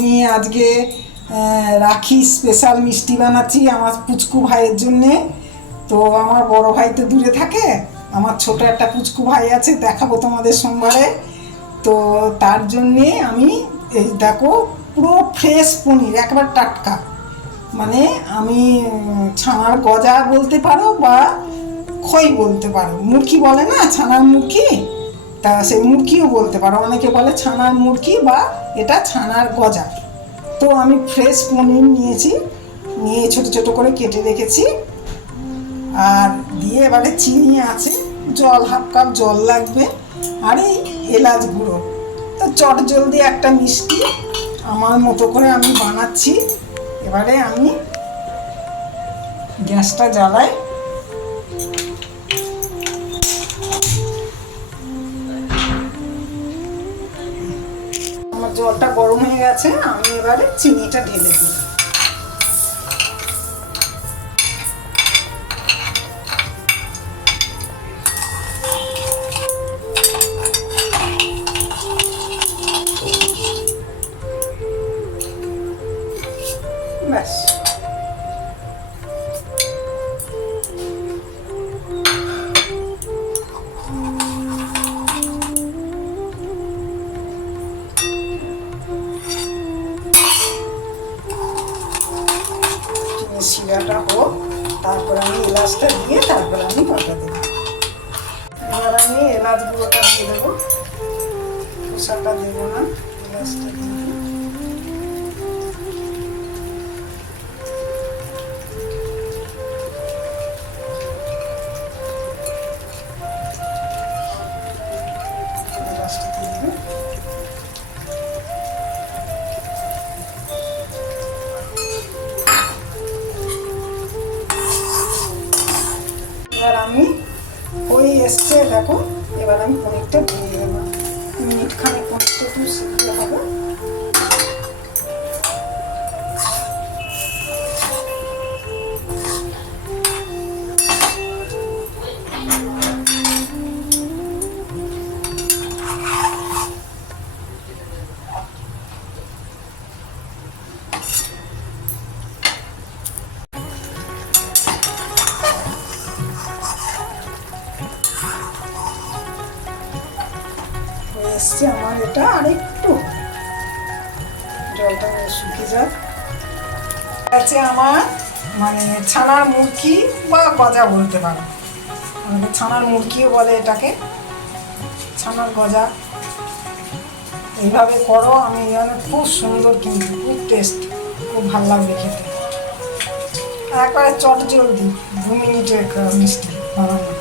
আমি আজকে রাখি স্পেশাল মিষ্টি বানাচ্ছি আমার পুচকু ভাইয়ের জন্যে। তো আমার বড় ভাই তো দূরে থাকে, আমার ছোট একটা পুচকু ভাই আছে, দেখাবো তোমাদের সোমবারে। তো তার জন্যে আমি এই দেখো পুরো ফ্রেশ পনির, একবার টাটকা, মানে আমি ছানার গজা বলতে পারো বা খই বলতে পারো, মুরকি বলে না ছানার মুরকি, তা সেই মুরকিও বলতে পারো, অনেকে বলে ছানার মুরকি বা এটা ছানার গজা। তো আমি ফ্রেশ পনির নিয়েছি, নিয়ে ছোট ছোট করে কেটে রেখেছি, আর দিয়ে এবারে চিনি আছে, জল 1/2 কাপ জল লাগবে, আর এই এলাচ গুঁড়ো। তো চট জলদি একটা মিষ্টি আমার মতো করে আমি বানাচ্ছি। এবারে আমি গ্যাসটা জ্বালাই, আমার জলটা গরম হয়ে গেছে, আমি এবারে চিনিটা ঢেলে দিই। ব্যাস, শিরাটা হোক, তারপর আমি এলাচটা দিয়ে তারপর আমি পাতা দেবো। এবার আমি এলাচ গুঁড়োটা দিয়ে দেবো, খোসাটা দেবো না, এলাচটা দিয়ে দেবো। এলাচটা দিয়ে দেবো। এবার আমি হয়ে এসছে দেখো, এবার আমি পনিরটা দিয়ে দেবো, মিনিট খানে পনিরটা একটু শিখতে হবে। এসছে আমার এটা, আর একটু জলটা শুকিয়ে যাক। আছে আমার মানে ছানার মুরকি বা গজা বলতে পারো, আমাদের ছানার মুরকিও বলে এটাকে, ছানার গজা। এইভাবে করো, আমি জানি খুব সুন্দর, কিন্তু খুব টেস্ট, খুব ভালো লাগবে খেতে। একবারে চট জলদি 2 মিনিটের মিষ্টি বানানো।